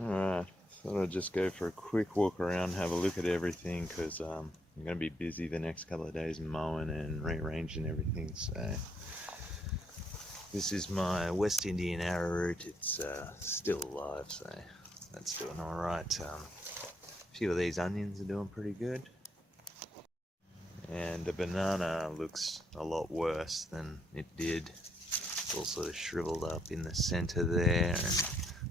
Alright, thought I'd just go for a quick walk around, have a look at everything, because I'm going to be busy the next couple of days mowing and rearranging everything. So this is my West Indian Arrowroot. It's still alive, so that's doing alright. A few of these onions are doing pretty good. And the banana looks a lot worse than it did. It's all sort of shriveled up in the center there, and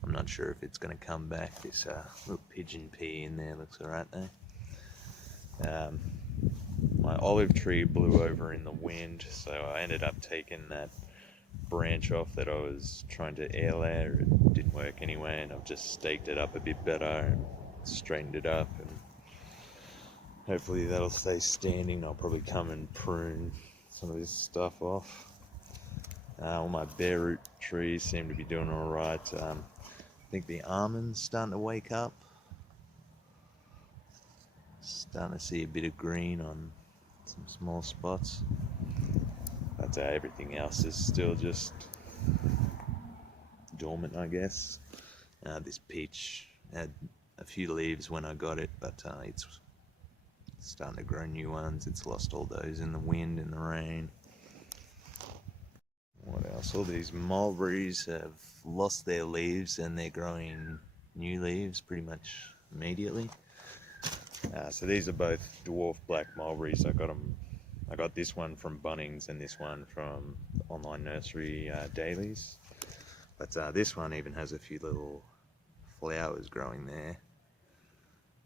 I'm not sure if it's going to come back. This little pigeon pea in there looks alright though. My olive tree blew over in the wind, so I ended up taking that branch off that I was trying to air layer. It didn't work anyway, and I've just staked it up a bit better and straightened it up, and hopefully that'll stay standing. I'll probably come and prune some of this stuff off. All my bare root trees seem to be doing alright. I think the almond's starting to wake up. Starting to see a bit of green on some small spots. But everything else is still just dormant, I guess. This peach had a few leaves when I got it, but it's starting to grow new ones. It's lost all those in the wind and the rain. What else? All these mulberries have lost their leaves and they're growing new leaves pretty much immediately. So these are both dwarf black mulberries. I got this one from Bunnings and this one from online nursery dailies. But this one even has a few little flowers growing there.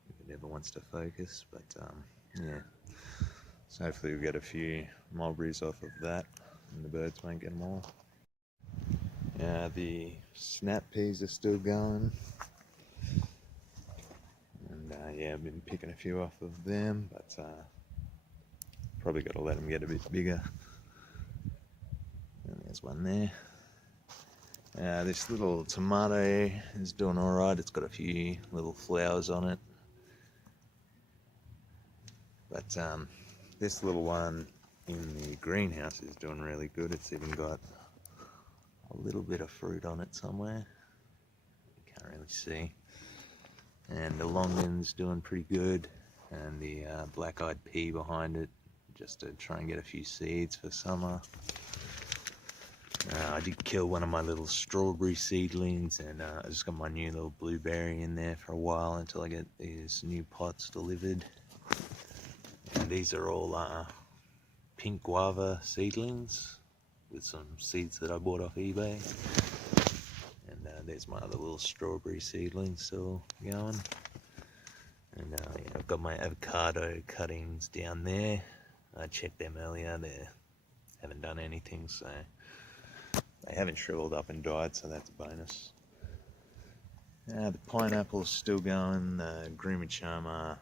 If it ever wants to focus, but yeah. So hopefully we'll get a few mulberries off of that, and the birds won't get them all. The snap peas are still going. And yeah, I've been picking a few off of them, but probably got to let them get a bit bigger. And there's one there. This little tomato is doing alright. It's got a few little flowers on it. But this little one in the greenhouse is doing really good. It's even got a little bit of fruit on it somewhere. You can't really see. And the longan's doing pretty good. And the black-eyed pea behind it, just to try and get a few seeds for summer. I did kill one of my little strawberry seedlings, and I just got my new little blueberry in there for a while until I get these new pots delivered. And these are all pink guava seedlings with some seeds that I bought off eBay. And there's my other little strawberry seedling still going. And yeah, I've got my avocado cuttings down there. I checked them earlier. They haven't done anything, so they haven't shriveled up and died, so that's a bonus. The pineapple's still going. The Grumachama,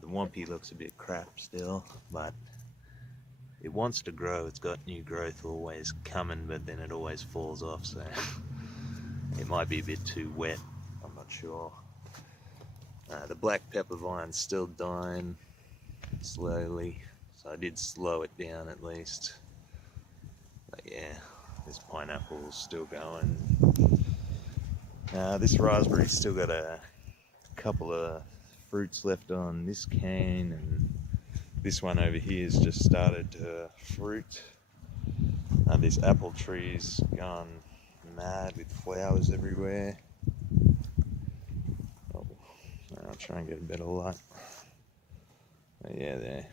the Wampy looks a bit crap still, but it wants to grow. It's got new growth always coming, but then it always falls off, so it might be a bit too wet. I'm not sure. The black pepper vine's still dying slowly, so I did slow it down at least. But yeah, this pineapple's still going. This raspberry's still got a couple of fruits left on this cane, and this one over here has just started to fruit. This apple tree's gone mad with flowers everywhere. I'll try and get a better light. But yeah, they're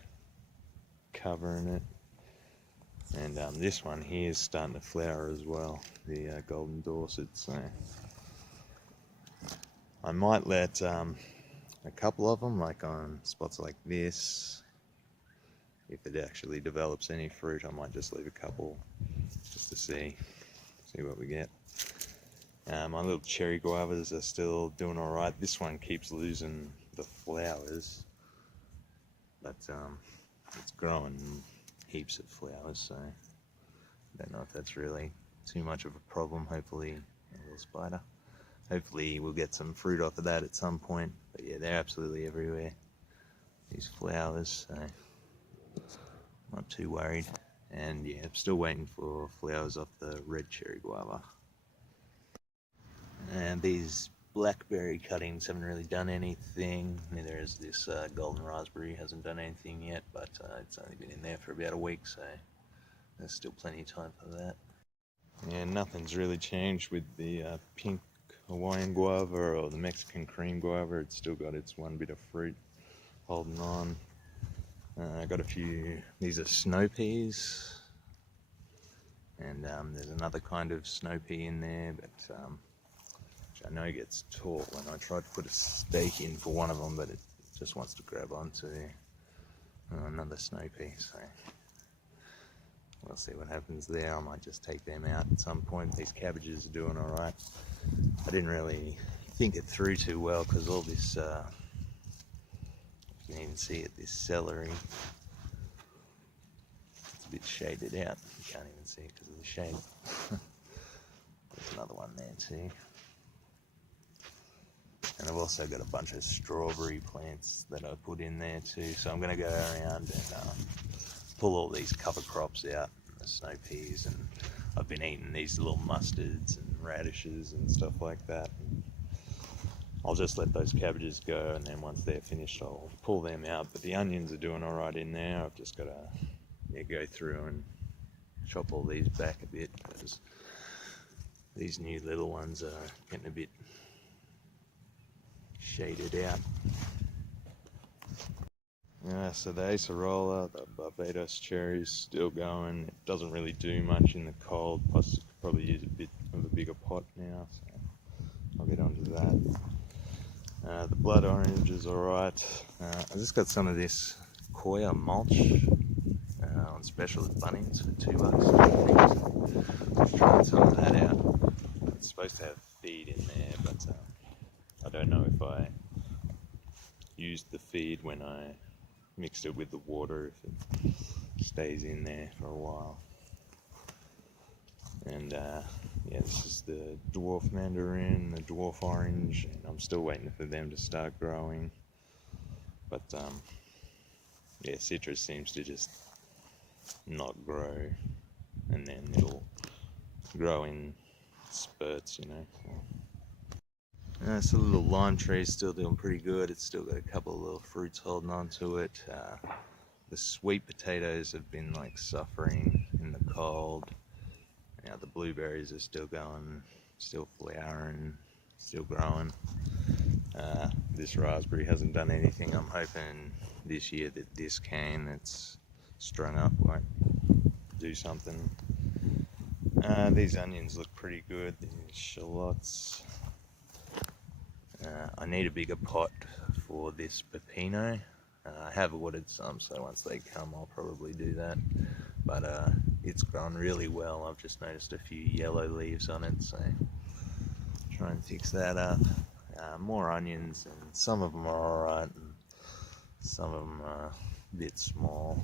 covering it. And this one here is starting to flower as well, the golden Dorset. So I might let a couple of them, like on spots like this. If it actually develops any fruit, I might just leave a couple just to see what we get. My little cherry guavas are still doing alright. This one keeps losing the flowers, but it's growing heaps of flowers, so I don't know if that's really too much of a problem. Hopefully, a little spider. Hopefully we'll get some fruit off of that at some point. But yeah, they're absolutely everywhere, these flowers, so not too worried. And yeah, I'm still waiting for flowers off the red cherry guava. And these blackberry cuttings haven't really done anything. Neither has this golden raspberry, hasn't done anything yet, but it's only been in there for about a week, so there's still plenty of time for that. Yeah, nothing's really changed with the pink Hawaiian guava or the Mexican cream guava. It's still got its one bit of fruit holding on. I got a few, these are snow peas, and there's another kind of snow pea in there, but which I know gets tall, and I tried to put a stake in for one of them, but it just wants to grab onto another snow pea, so we'll see what happens there. I might just take them out at some point. These cabbages are doing all right. I didn't really think it through too well because all this, you can even see it, this celery, it's a bit shaded out. You can't even see it because of the shade. There's another one there too. And I've also got a bunch of strawberry plants that I put in there too. So I'm going to go around and pull all these cover crops out, the snow peas, and I've been eating these little mustards and radishes and stuff like that. And I'll just let those cabbages go, and then once they're finished I'll pull them out. But the onions are doing all right in there. I've just got to go through and chop all these back a bit because these new little ones are getting a bit shaded out. Yeah, so the acerola, the Barbados cherry is still going. It doesn't really do much in the cold, plus it could probably use a bit of a bigger pot now, so I'll get onto that. The blood orange is alright. I just got some of this Koya mulch on special at Bunnings for $2. Just trying some of that out. It's supposed to have feed in there, but I don't know if I used the feed when I mixed it with the water, if it stays in there for a while. And yeah, this is the dwarf mandarin, the dwarf orange, and I'm still waiting for them to start growing. But yeah, citrus seems to just not grow, and then it'll grow in spurts, you know. So the little lime tree is still doing pretty good. It's still got a couple of little fruits holding on to it. The sweet potatoes have been like suffering in the cold. Now the blueberries are still going, still flowering, still growing. This raspberry hasn't done anything. I'm hoping this year that this cane that's strung up won't do something. These onions look pretty good. These shallots. I need a bigger pot for this pepino. I have ordered some, so once they come I'll probably do that. But it's grown really well. I've just noticed a few yellow leaves on it, so try and fix that up. More onions, and some of them are alright, and some of them are a bit small.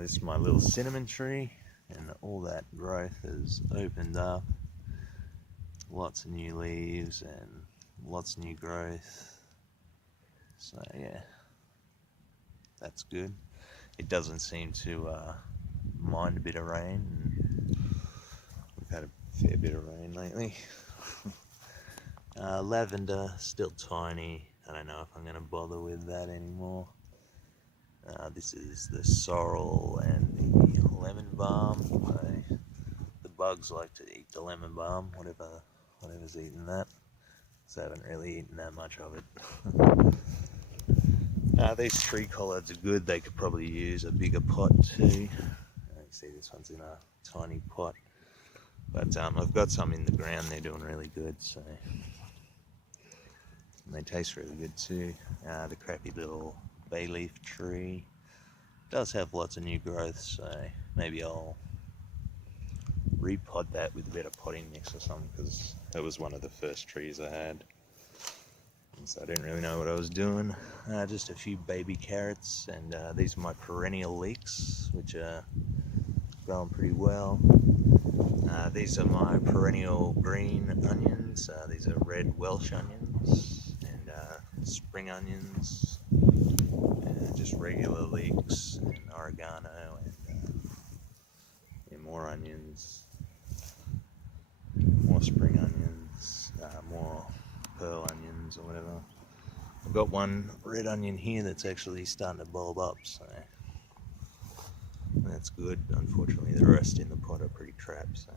This is my little cinnamon tree, and all that growth has opened up. Lots of new leaves and lots of new growth, so yeah, that's good. It doesn't seem to mind a bit of rain. We've had a fair bit of rain lately. Lavender, still tiny. I don't know if I'm going to bother with that anymore. This is the sorrel and the lemon balm. The bugs like to eat the lemon balm, whatever's eating that, so I haven't really eaten that much of it. These tree collards are good. They could probably use a bigger pot too. You see this one's in a tiny pot, but I've got some in the ground. They're doing really good, so and they taste really good too. The crappy little bay leaf tree does have lots of new growth, so maybe I'll repot that with a bit of potting mix or something, because that was one of the first trees I had, and so I didn't really know what I was doing. Just a few baby carrots, and these are my perennial leeks, which are growing pretty well. These are my perennial green onions. These are red Welsh onions, and spring onions, and just regular leeks, and oregano, and more onions, more spring onions, more pearl onions or whatever. I've got one red onion here that's actually starting to bulb up, so that's good. Unfortunately, the rest in the pot are pretty crap, so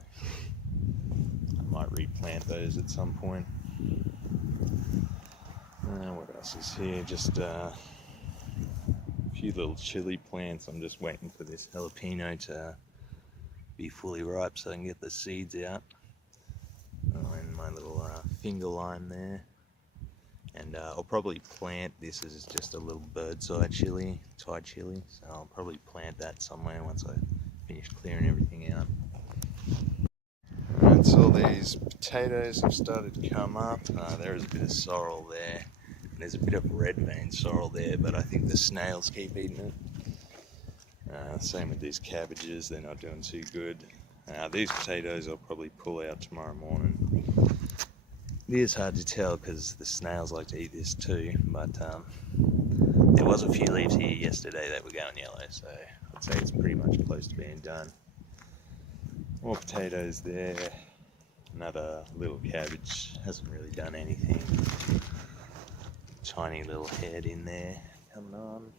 I might replant those at some point. What else is here? Just a few little chili plants. I'm just waiting for this jalapeno to be fully ripe so I can get the seeds out. And my little finger lime there. And I'll probably plant this as just a little birdseye chili, Thai chili. So I'll probably plant that somewhere once I finish clearing everything out. Alright, so all these potatoes have started to come up. There is a bit of sorrel there. And there's a bit of red vein sorrel there, but I think the snails keep eating it. Same with these cabbages, they're not doing too good. These potatoes I'll probably pull out tomorrow morning. It is hard to tell because the snails like to eat this too, but there was a few leaves here yesterday that were going yellow, so I'd say it's pretty much close to being done. More potatoes there. Another little cabbage, hasn't really done anything. Tiny little head in there coming on.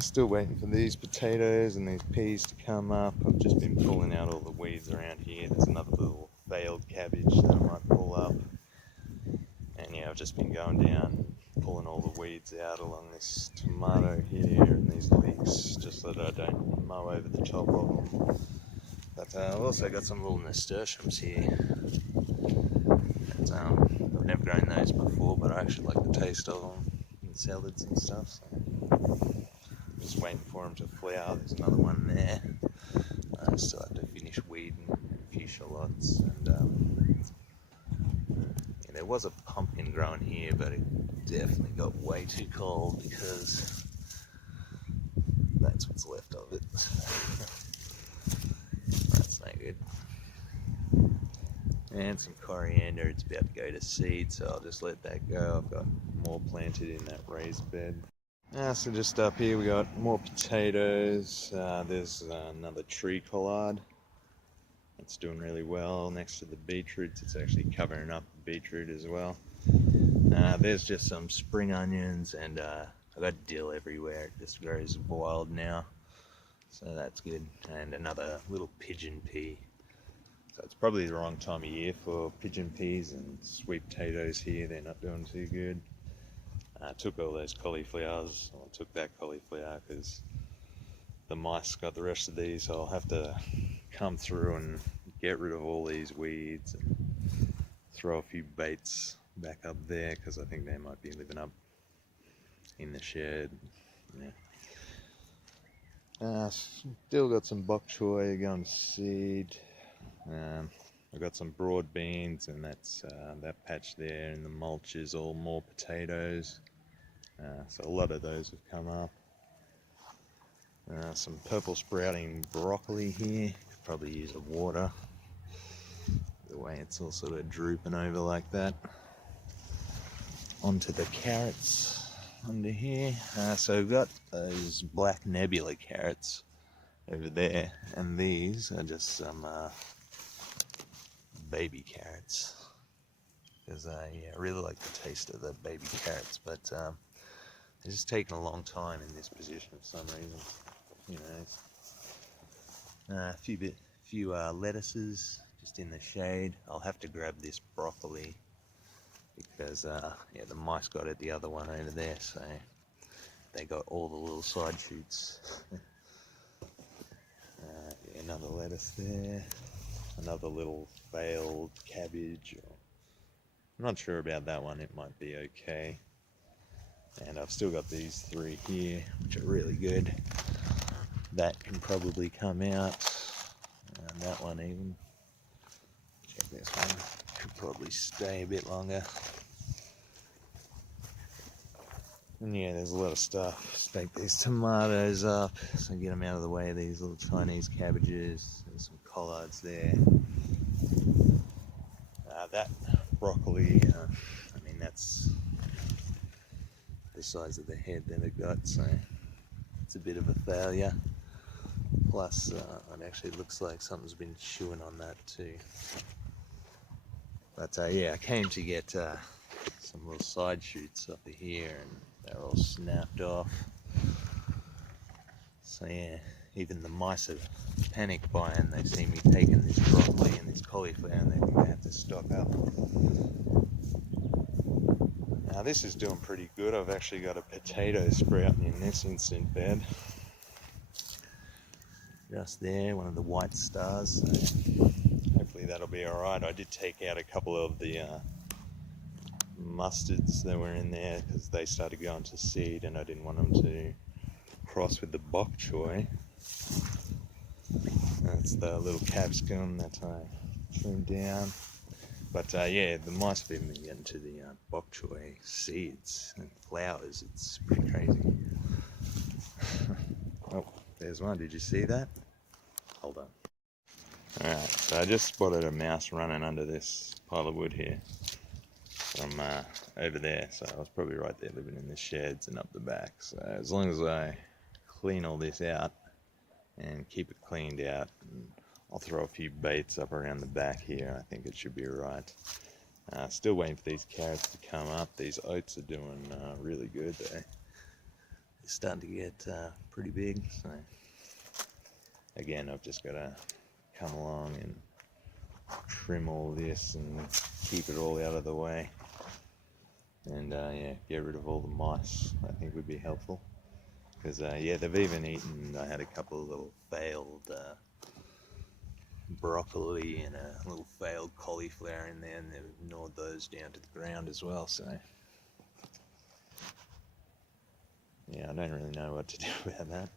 Still waiting for these potatoes and these peas to come up. I've just been pulling out all the weeds around here. There's another little failed cabbage that I might pull up. And yeah, I've just been going down, pulling all the weeds out along this tomato here and these leeks, just so that I don't mow over the top of them. But I've also got some little Nasturtiums here. I've never grown those before, but I actually like the taste of them in salads and stuff. So just waiting for them to flower. There's another one there. I still have to finish weeding a few shallots. And yeah, there was a pumpkin growing here, but it definitely got way too cold because that's what's left of it. That's no good. And some coriander. It's about to go to seed, so I'll just let that go. I've got more planted in that raised bed. So just up here we got more potatoes. There's another tree collard. It's doing really well next to the beetroots. It's actually covering up the beetroot as well. There's just some spring onions, and I've got dill everywhere. It just grows wild now, so that's good. And another little pigeon pea. So it's probably the wrong time of year for pigeon peas, and sweet potatoes here, they're not doing too good. I took all those cauliflowers. I took that cauliflower because the mice got the rest of these, so I'll have to come through and get rid of all these weeds and throw a few baits back up there because I think they might be living up in the shed. Yeah. Still got some bok choy going to seed. I've got some broad beans, and that's that patch there, and the mulch is all more potatoes. So a lot of those have come up. Some purple sprouting broccoli here. Could probably use a water. The way it's all sort of drooping over like that. Onto the carrots under here. So we've got those black Nebula carrots over there, and these are just some baby carrots, because I really like the taste of the baby carrots, but they're just taking a long time in this position for some reason. You know, a few lettuces just in the shade. I'll have to grab this broccoli because yeah, the mice got it, the other one over there, so they got all the little side shoots. Yeah, another lettuce there. Another little failed cabbage. I'm not sure about that one, it might be okay. And I've still got these three here, which are really good. That can probably come out. And that one even. Check this one. Could probably stay a bit longer. And yeah, there's a lot of stuff. Stake these tomatoes up so get them out of the way of these little Chinese cabbages. There's some collards there. That broccoli, I mean, that's the size of the head that it got, so it's a bit of a failure. Plus, it actually looks like something's been chewing on that too. But yeah, I came to get some little side shoots up here, and they're all snapped off. So yeah, even the mice have panicked by, and they see me taking this broccoli and this cauliflower, and they're going to have to stock up. Now this is doing pretty good. I've actually got a potato sprouting in this instant bed. Just there, one of the white stars. So hopefully that'll be alright. I did take out a couple of the mustards that were in there because they started going to seed, and I didn't want them to cross with the bok choy. That's the little capsicum that I trimmed down. But yeah, the mice have even been getting to the bok choy seeds and flowers. It's pretty crazy. Oh, there's one. Did you see that? Hold on. Alright, so I just spotted a mouse running under this pile of wood here from over there. So I was probably right there living in the sheds and up the back. So as long as I clean all this out and keep it cleaned out, and I'll throw a few baits up around the back here, I think it should be alright. Still waiting for these carrots to come up. These oats are doing really good though. They're starting to get pretty big. So again, I've just got to come along and trim all this and keep it all out of the way. And yeah, get rid of all the mice, I think would be helpful. Because yeah, they've even eaten, I had a couple of little failed broccoli and a little failed cauliflower in there, and they've gnawed those down to the ground as well. So yeah, I don't really know what to do about that.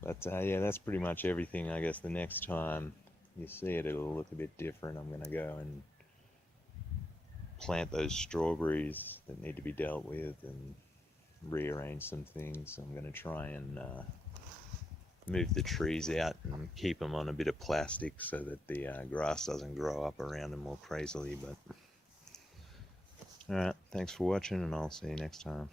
But yeah, that's pretty much everything. I guess the next time you see it, it'll look a bit different. I'm going to go and plant those strawberries that need to be dealt with and rearrange some things. I'm going to try and move the trees out and keep them on a bit of plastic so that the grass doesn't grow up around them more crazily. But alright, thanks for watching, and I'll see you next time.